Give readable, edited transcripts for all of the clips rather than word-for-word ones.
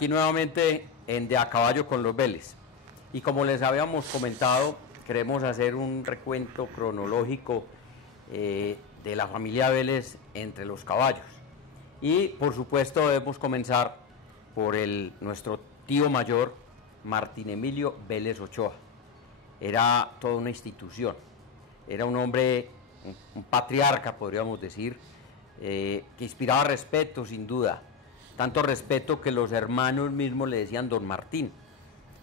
aquí nuevamente en De a Caballo con los Vélez. Y como les habíamos comentado, queremos hacer un recuento cronológico de la familia Vélez entre los caballos. Y por supuesto debemos comenzar por nuestro tío mayor, Martín Emilio Vélez Ochoa. Era toda una institución, era un hombre, un patriarca podríamos decir, que inspiraba respeto sin duda, tanto respeto que los hermanos mismos le decían Don Martín,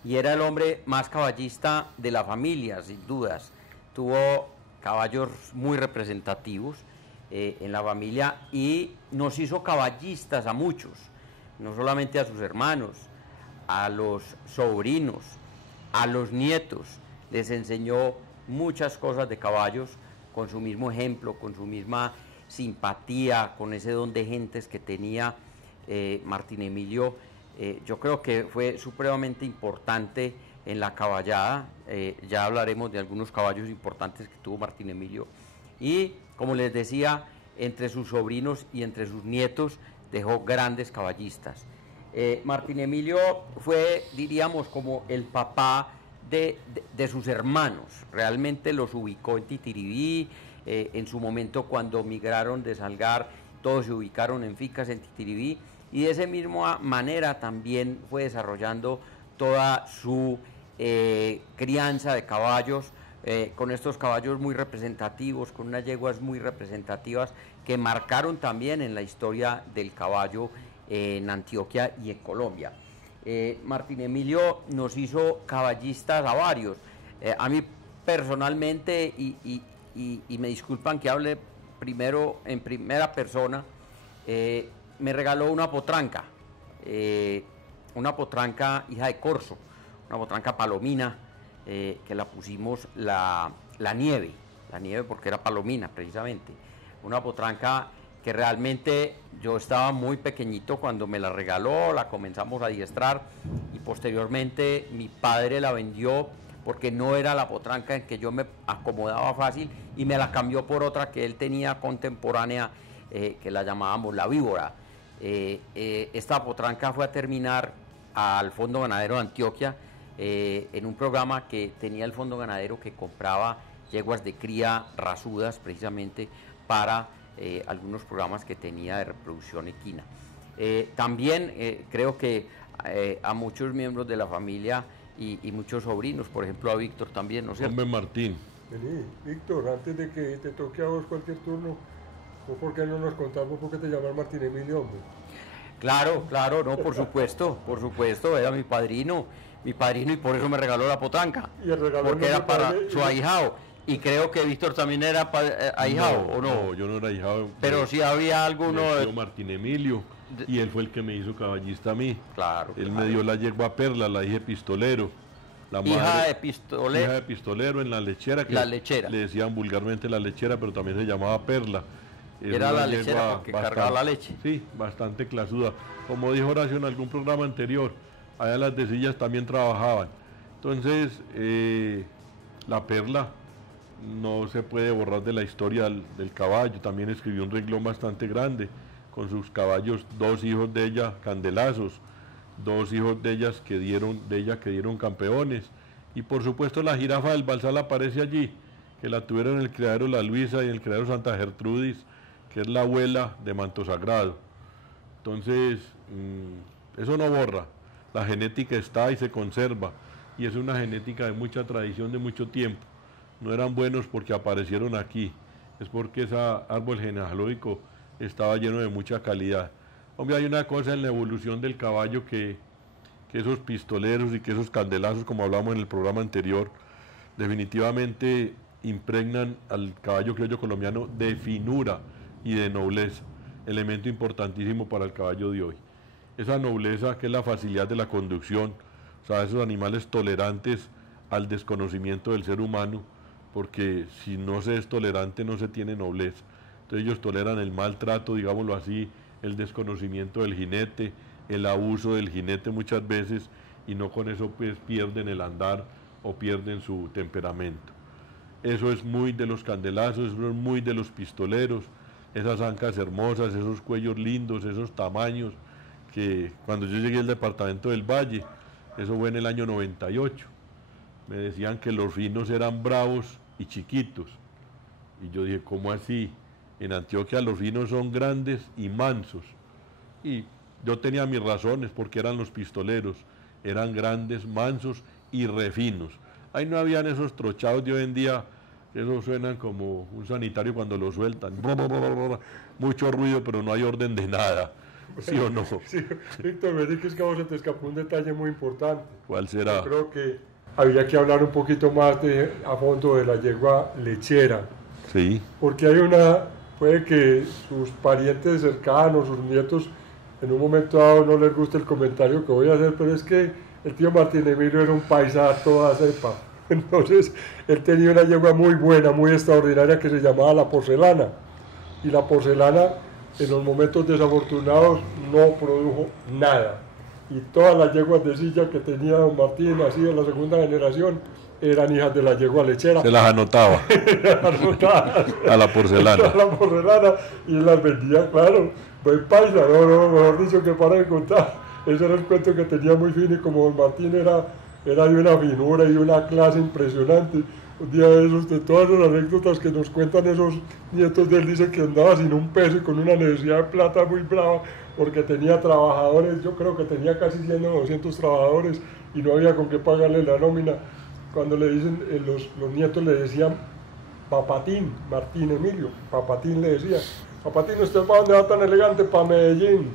y era el hombre más caballista de la familia, sin dudas. Tuvo caballos muy representativos en la familia y nos hizo caballistas a muchos, no solamente a sus hermanos, a los sobrinos, a los nietos, les enseñó muchas cosas de caballos con su mismo ejemplo, con su misma simpatía, con ese don de gentes que tenía Martín Emilio. Yo creo que fue supremamente importante en la caballada. Ya hablaremos de algunos caballos importantes que tuvo Martín Emilio. Y como les decía, entre sus sobrinos y entre sus nietos dejó grandes caballistas. Martín Emilio fue, diríamos, como el papá de sus hermanos. Realmente los ubicó en Titiribí. En su momento, cuando migraron de Salgar, todos se ubicaron en fincas en Titiribí, y de esa misma manera también fue desarrollando toda su crianza de caballos, con estos caballos muy representativos, con unas yeguas muy representativas que marcaron también en la historia del caballo en Antioquia y en Colombia. Martín Emilio nos hizo caballistas a varios. A mí personalmente, y me disculpan que hable primero en primera persona, me regaló una potranca hija de Corzo, una potranca palomina, que la pusimos la nieve porque era palomina precisamente, una potranca que realmente yo estaba muy pequeñito cuando me la regaló, la comenzamos a adiestrar y posteriormente mi padre la vendió porque no era la potranca en que yo me acomodaba fácil y me la cambió por otra que él tenía contemporánea, que la llamábamos la víbora. Esta potranca fue a terminar al Fondo Ganadero de Antioquia, en un programa que tenía el Fondo Ganadero, que compraba yeguas de cría rasudas precisamente para algunos programas que tenía de reproducción equina. También creo que a muchos miembros de la familia y muchos sobrinos, por ejemplo a Víctor también, ¿no es cierto? Hombre, Martín. Vení, Víctor, antes de que te toque a vos cualquier turno, ¿por qué no nos contamos por qué te llaman Martín Emilio, hombre? Claro, no, por supuesto, era mi padrino y por eso me regaló la potranca, ¿Y el regalo porque no era me para parece? su ahijado, y creo que Víctor también era ahijado, ¿o no? No, yo no era ahijado. Pero sí había alguno de Martín Emilio, y él fue el que me hizo caballista a mí. Claro. Él me dio la yegua Perla, la hija de Pistolero. La hija madre, de Pistolero en la lechera, que la lechera. Le decían vulgarmente la lechera, pero también se llamaba Perla. Era la lechera porque cargaba la leche. Sí, bastante clasuda. Como dijo Horacio en algún programa anterior, allá las decillas también trabajaban. Entonces, la Perla no se puede borrar de la historia del caballo. También escribió un renglón bastante grande con sus caballos, dos hijos de ella candelazos, dos hijos de ella que dieron campeones, y por supuesto la jirafa del Balsal aparece allí, que la tuvieron en el criadero La Luisa y en el criadero Santa Gertrudis, que es la abuela de Manto Sagrado. Entonces, eso no borra, la genética está y se conserva, y es una genética de mucha tradición, de mucho tiempo. No eran buenos porque aparecieron aquí, es porque ese árbol genealógico estaba lleno de mucha calidad. Hombre, hay una cosa en la evolución del caballo que esos pistoleros y que esos candelazos, como hablamos en el programa anterior, definitivamente impregnan al caballo criollo colombiano de finura y de nobleza, elemento importantísimo para el caballo de hoy. Esa nobleza, que es la facilidad de la conducción, o sea, esos animales tolerantes al desconocimiento del ser humano, porque si no se es tolerante no se tiene nobleza. Entonces ellos toleran el maltrato, digámoslo así, el desconocimiento del jinete, el abuso del jinete muchas veces, y no con eso pues pierden el andar o pierden su temperamento. Eso es muy de los candelazos, eso es muy de los pistoleros, esas ancas hermosas, esos cuellos lindos, esos tamaños que cuando yo llegué al departamento del Valle, eso fue en el año 98, me decían que los finos eran bravos y chiquitos. Y yo dije, ¿cómo así? En Antioquia los finos son grandes y mansos. Y yo tenía mis razones porque eran los pistoleros, eran grandes, mansos y refinos. Ahí no habían esos trochados de hoy en día, que esos suenan como un sanitario cuando lo sueltan. Mucho ruido, pero no hay orden de nada. ¿Sí o no? Sí, Víctor, me dices que a vos se te escapó un detalle muy importante. ¿Cuál será? Yo creo que había que hablar un poquito más a fondo de la yegua lechera. Sí. Porque puede que sus parientes cercanos, sus nietos, en un momento dado no les guste el comentario que voy a hacer, pero es que el tío Martín Emilio era un paisa a toda cepa. Entonces, él tenía una yegua muy buena, muy extraordinaria, que se llamaba La Porcelana. Y La Porcelana, en los momentos desafortunados, no produjo nada. Y todas las yeguas de silla que tenía don Martín, así de la segunda generación, eran hijas de la yegua lechera. Se las anotaba. A La Porcelana. A La Porcelana. Y las vendía, claro. Buen paisa, no, mejor dicho, que para de contar. Ese era el cuento que tenía muy fino, y como don Martín era de una finura y una clase impresionante. Un día de esos, de todas las anécdotas que nos cuentan esos nietos de él, dice que andaba sin un peso y con una necesidad de plata muy brava, porque tenía trabajadores, yo creo que tenía casi 100 o 200 trabajadores, y no había con qué pagarle la nómina. Cuando le dicen, los nietos le decían Papatín, Martín Emilio, Papatín le decía, Papatín, ¿usted para dónde va tan elegante? Para Medellín.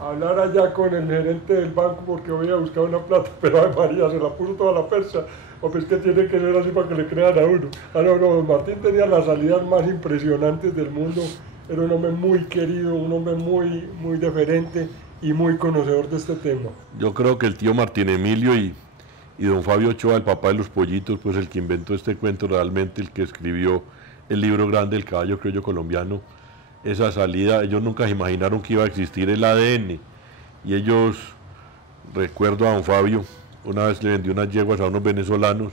Hablar allá con el gerente del banco porque voy a buscar una plata, pero ay María, se la puso toda la persa. O pues que tiene que ser así para que le crean a uno. No, Martín tenía las salidas más impresionantes del mundo. Era un hombre muy querido, un hombre muy, muy deferente y muy conocedor de este tema. Yo creo que el tío Martín Emilio y don Fabio Ochoa, el papá de los pollitos, pues el que inventó este cuento, realmente el que escribió el libro grande El caballo criollo colombiano, esa salida, ellos nunca se imaginaron que iba a existir el ADN. Y ellos, recuerdo a don Fabio, una vez le vendió unas yeguas a unos venezolanos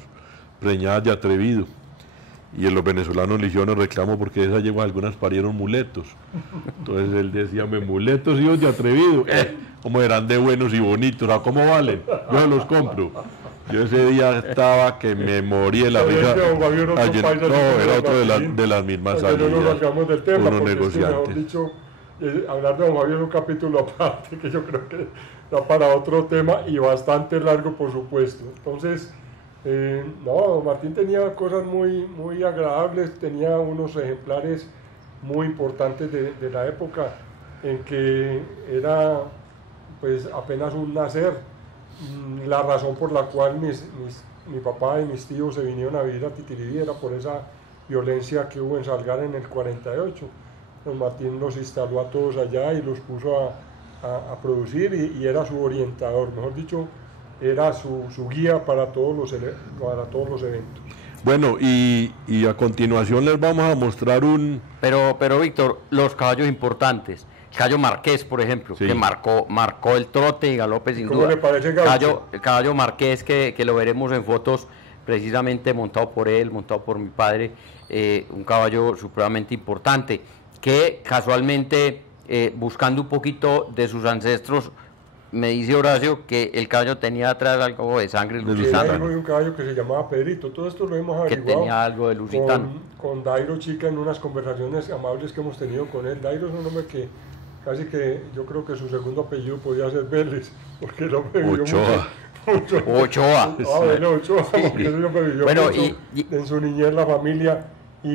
preñadas de atrevido, y los venezolanos le hicieron el reclamo porque de esas yeguas algunas parieron muletos. Entonces él decía, muletos hijos de atrevido, ¿cómo eran de buenos y bonitos? ¿A cómo valen? Yo los compro. Yo ese día estaba que me morí de la risa. No, era otro de las mismas salidas. No nos salgamos del tema, unos porque negociantes. es que, mejor dicho, hablar de don Javier es un capítulo aparte, que yo creo que da para otro tema y bastante largo, por supuesto. Entonces, don Martín tenía cosas muy, muy agradables, tenía unos ejemplares muy importantes de la época en que era pues apenas un nacer. La razón por la cual mi papá y mis tíos se vinieron a vivir a Titiribí era por esa violencia que hubo en Salgar en el 48. Don Martín los instaló a todos allá y los puso a producir, y era su orientador, mejor dicho, era su guía para todos los eventos. Bueno, y a continuación les vamos a mostrar Pero Víctor, los caballos importantes. Caballo Marqués, por ejemplo, sí, que marcó el trote y galope sin ¿Cómo duda. le parece, Gaucho? Caballo Marqués, que lo veremos en fotos, precisamente montado por él, montado por mi padre, un caballo supremamente importante, que casualmente, buscando un poquito de sus ancestros, me dice Horacio que el caballo tenía atrás algo de sangre lusitana. Hay un caballo que se llamaba Pedrito, todo esto lo hemos averiguado. Que tenía algo de lusitano. Con Dairo Chica, en unas conversaciones amables que hemos tenido con él. Dairo es un hombre que casi que yo creo que su segundo apellido podía ser Vélez, porque el hombre vivió mucho. Ochoa. Ochoa, porque ese hombre vivió mucho en su niñez, la familia, y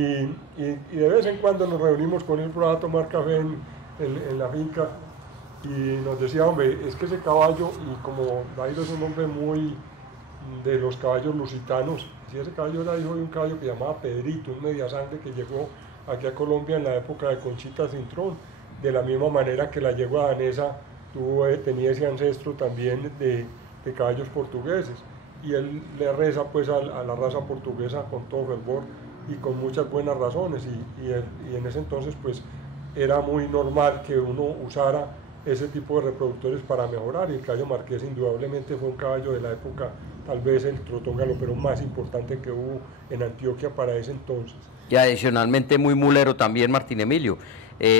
de vez en cuando nos reunimos con él para tomar café en la finca, y nos decía, hombre, es que ese caballo, y como Dairo es un hombre muy de los caballos lusitanos, si ese caballo era hijo de un caballo que llamaba Pedrito, un media sangre que llegó aquí a Colombia en la época de Conchita Cintrón, de la misma manera que la yegua danesa tenía ese ancestro también de caballos portugueses, y él le reza pues a la raza portuguesa con todo fervor y con muchas buenas razones, y en ese entonces pues era muy normal que uno usara ese tipo de reproductores para mejorar, y el caballo Marqués indudablemente fue un caballo de la época, tal vez el trotón galopero más importante que hubo en Antioquia para ese entonces. Y adicionalmente muy mulero también Martín Emilio.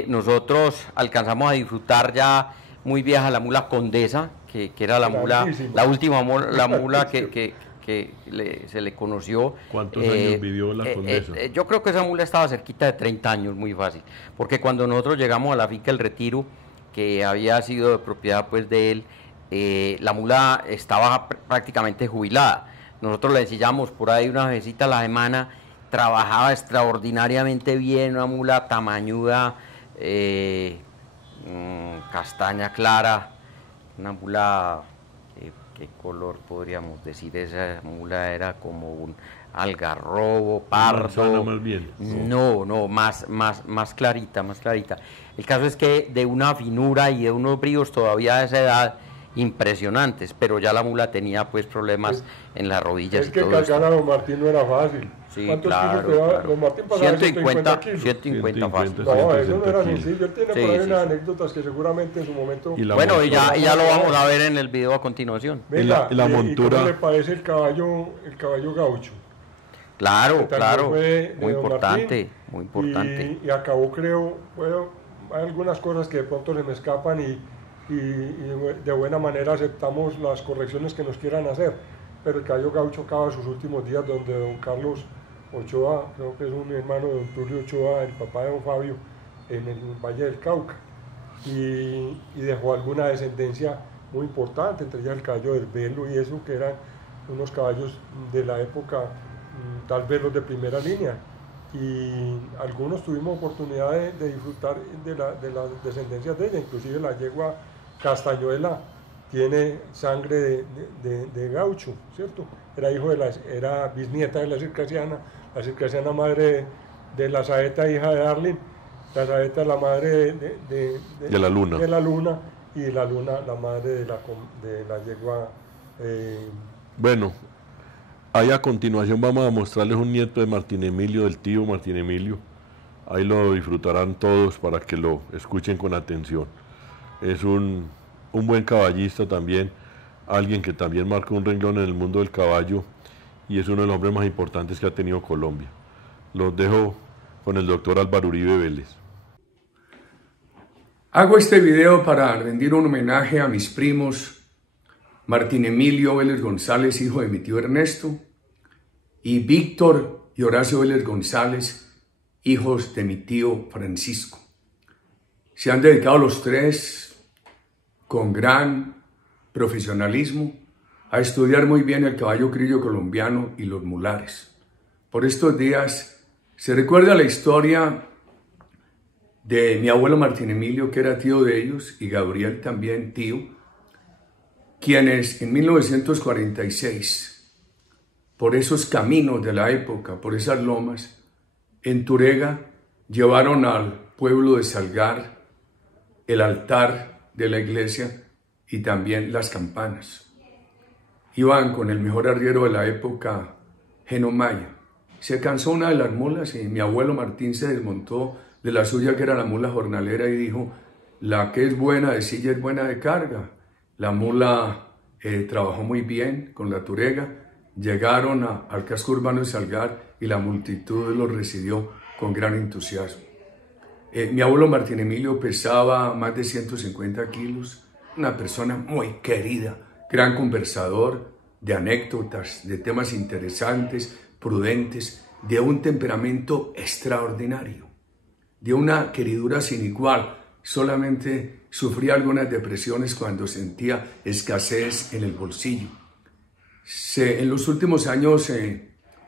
Nosotros alcanzamos a disfrutar ya muy vieja, la mula Condesa, que era la mula, la última la mula que se le conoció. ¿Cuántos años vivió la Condesa? Yo creo que esa mula estaba cerquita de 30 años, muy fácil, porque cuando nosotros llegamos a la finca El Retiro, que había sido de propiedad pues de él, la mula estaba prácticamente jubilada. Nosotros le ensillamos por ahí una vecita a la semana, trabajaba extraordinariamente bien, una mula tamañuda, castaña clara, una mula, ¿qué color podríamos decir? Esa mula era como un algarrobo, pardo. Más bien. No, más clarita, más clarita. El caso es que de una finura y de unos bríos todavía de esa edad impresionantes, pero ya la mula tenía pues problemas en las rodillas. Es que cargar a don Martín no era fácil. Sí, ¿Cuántos claro, kilos claro. Don Martín pasaba 150 kilos? 150 fácil. No, eso no era sencillo. Él tiene Sí, por ahí sí, unas sí. anécdotas que seguramente en su momento... Bueno, y ya lo vamos a ver en el video a continuación. Venga, la montura... ¿y cómo le parece el caballo gaucho? Claro, claro, De muy don importante, Martín, muy importante. Y acabó, creo, bueno, hay algunas cosas que de pronto se me escapan y de buena manera aceptamos las correcciones que nos quieran hacer, pero el caballo gaucho acaba sus últimos días donde don Carlos Ochoa, creo que es un hermano de don Tulio Ochoa, el papá de don Fabio, en el Valle del Cauca, y dejó alguna descendencia muy importante, entre ellas el caballo del Velo y eso, que eran unos caballos de la época, tal vez los de primera línea, y algunos tuvimos oportunidad de disfrutar de las descendencias de ella, inclusive la yegua Castañuela tiene sangre de gaucho, ¿cierto? Era bisnieta de la circasiana madre de la saeta, hija de Darling, la saeta es la madre de la luna, y la luna la madre de la yegua. Bueno, ahí a continuación vamos a mostrarles un nieto de Martín Emilio, del tío Martín Emilio. Ahí lo disfrutarán todos para que lo escuchen con atención. Es un buen caballista también, alguien que también marcó un renglón en el mundo del caballo y es uno de los hombres más importantes que ha tenido Colombia. Los dejo con el doctor Álvaro Uribe Vélez. Hago este video para rendir un homenaje a mis primos Martín Emilio Vélez González, hijo de mi tío Ernesto, y Víctor y Horacio Vélez González, hijos de mi tío Francisco. Se han dedicado los tres con gran profesionalismo a estudiar muy bien el caballo criollo colombiano y los mulares. Por estos días se recuerda la historia de mi abuelo Martín Emilio, que era tío de ellos, y Gabriel también tío, quienes en 1946, por esos caminos de la época, por esas lomas, en Turega, llevaron al pueblo de Salgar el altar de la iglesia y también las campanas. Iban con el mejor arriero de la época, Genomaya. Se cansó una de las mulas y mi abuelo Martín se desmontó de la suya, que era la mula jornalera, y dijo: la que es buena de silla es buena de carga. La mula trabajó muy bien con la Turega, llegaron al casco urbano de Salgar y la multitud los recibió con gran entusiasmo. Mi abuelo Martín Emilio pesaba más de 150 kilos, una persona muy querida, gran conversador, de anécdotas, de temas interesantes, prudentes, de un temperamento extraordinario, de una queridura sin igual. Solamente sufría algunas depresiones cuando sentía escasez en el bolsillo. En los últimos años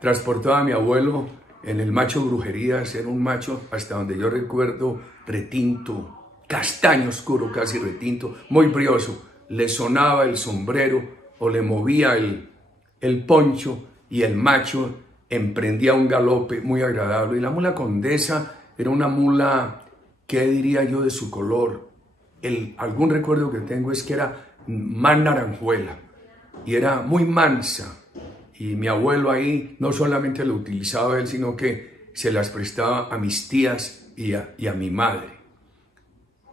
transportaba a mi abuelo en el macho Brujerías, era un macho, hasta donde yo recuerdo, retinto, castaño oscuro, casi retinto, muy brioso. Le sonaba el sombrero o le movía el poncho y el macho emprendía un galope muy agradable. Y la mula Condesa era una mula, ¿qué diría yo de su color? Algún recuerdo que tengo es que era más naranjuela y era muy mansa. Y mi abuelo ahí no solamente lo utilizaba él, sino que se las prestaba a mis tías y a mi madre.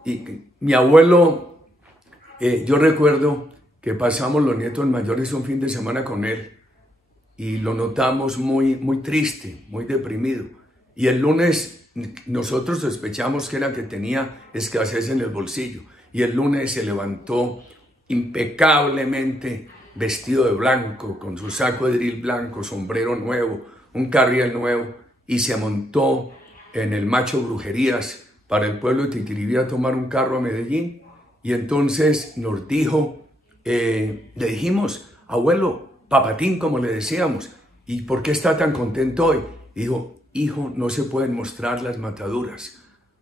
Y mi abuelo, yo recuerdo que pasamos los nietos mayores un fin de semana con él y lo notamos muy triste, muy deprimido. Y el lunes nosotros sospechamos que era que tenía escasez en el bolsillo. y el lunes se levantó impecablemente vestido de blanco, con su saco de drill blanco, sombrero nuevo, un carriel nuevo, y se montó en el Macho Brujerías para el pueblo de Titiribí a tomar un carro a Medellín. Y entonces nos dijo, le dijimos, abuelo, papatín, como le decíamos, ¿y por qué está tan contento hoy? Dijo, hijo, no se pueden mostrar las mataduras.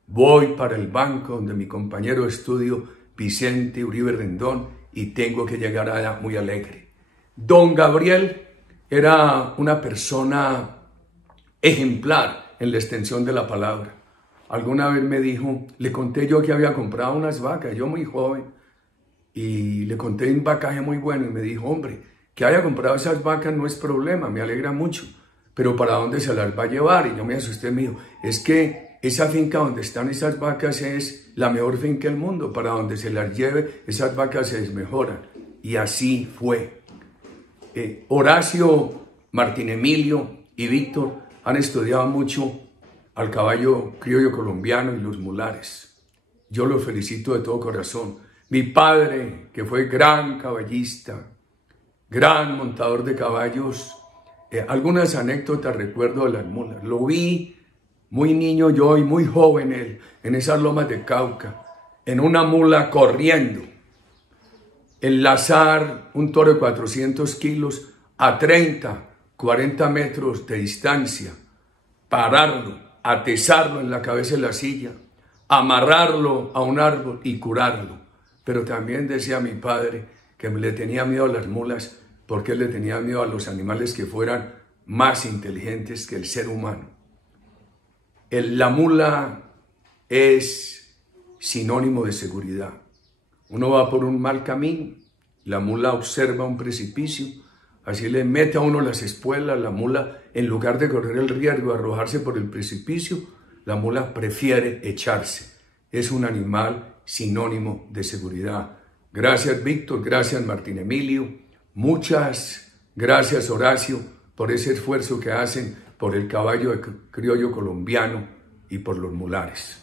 Voy para el banco donde mi compañero de estudio, Vicente Uribe Rendón, y tengo que llegar allá muy alegre. Don Gabriel era una persona ejemplar en la extensión de la palabra. Alguna vez me dijo, le conté yo que había comprado unas vacas, yo muy joven, y le conté un vacaje muy bueno, y me dijo, hombre, que haya comprado esas vacas no es problema, me alegra mucho, pero ¿para dónde se las va a llevar? Y yo me asusté, me dijo, es que esa finca donde están esas vacas es la mejor finca del mundo, para donde se las lleve, esas vacas se desmejoran. Y así fue. Horacio, Martín Emilio y Víctor han estudiado mucho al caballo criollo colombiano y los mulares. Yo los felicito de todo corazón. Mi padre, que fue gran caballista, gran montador de caballos, algunas anécdotas recuerdo de las mulas. Lo vi muy niño yo y muy joven él, en esas lomas de Cauca, en una mula corriendo, enlazar un toro de 400 kilos a 30, 40 metros de distancia, pararlo, atesarlo en la cabeza de la silla, amarrarlo a un árbol y curarlo. Pero también decía mi padre que le tenía miedo a las mulas porque él le tenía miedo a los animales que fueran más inteligentes que el ser humano. La mula es sinónimo de seguridad. Uno va por un mal camino, la mula observa un precipicio, así le mete a uno las espuelas, la mula, en lugar de correr el riesgo de arrojarse por el precipicio, la mula prefiere echarse. Es un animal sinónimo de seguridad. Gracias, Víctor, gracias, Martín Emilio, muchas gracias, Horacio, por ese esfuerzo que hacen por el caballo criollo colombiano y por los mulares.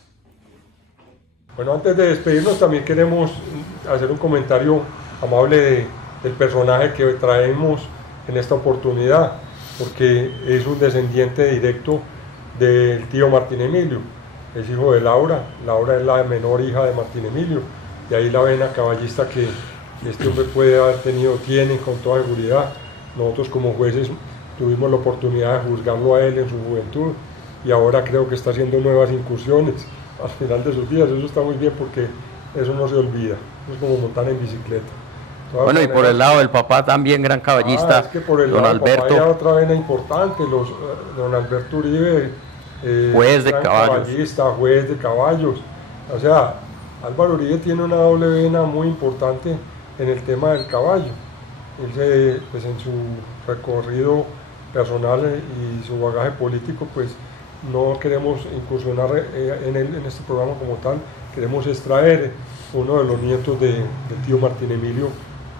Bueno, antes de despedirnos también queremos hacer un comentario amable del personaje que traemos en esta oportunidad, porque es un descendiente directo del tío Martín Emilio, es hijo de Laura. Laura es la menor hija de Martín Emilio, de ahí la vena caballista que este hombre puede haber tenido, tiene con toda seguridad. Nosotros como jueces tuvimos la oportunidad de juzgarlo a él en su juventud y ahora creo que está haciendo nuevas incursiones al final de sus días. Eso está muy bien porque eso no se olvida, es como montar en bicicleta. Bueno, y por el lado del papá también gran caballista, es que por el don lado del Alberto. papá hay otra vena importante, don Alberto Uribe, juez de gran caballos. caballista, juez de caballos. O sea, Álvaro Uribe tiene una doble vena muy importante en el tema del caballo. Él pues en su recorrido personal y su bagaje político, pues no queremos incursionar en este programa como tal, queremos extraer uno de los nietos del tío Martín Emilio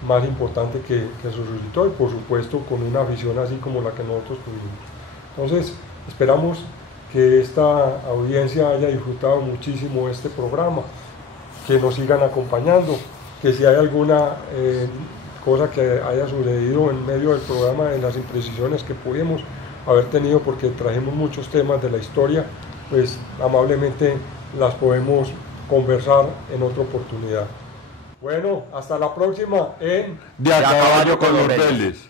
más importante que se suscitó, y por supuesto con una afición así como la que nosotros tuvimos. Entonces esperamos que esta audiencia haya disfrutado muchísimo este programa, que nos sigan acompañando, que si hay alguna cosa que haya sucedido en medio del programa, de las imprecisiones que pudimos haber tenido, porque trajimos muchos temas de la historia, pues amablemente las podemos conversar en otra oportunidad. Bueno, hasta la próxima en De a caballo con los Vélez.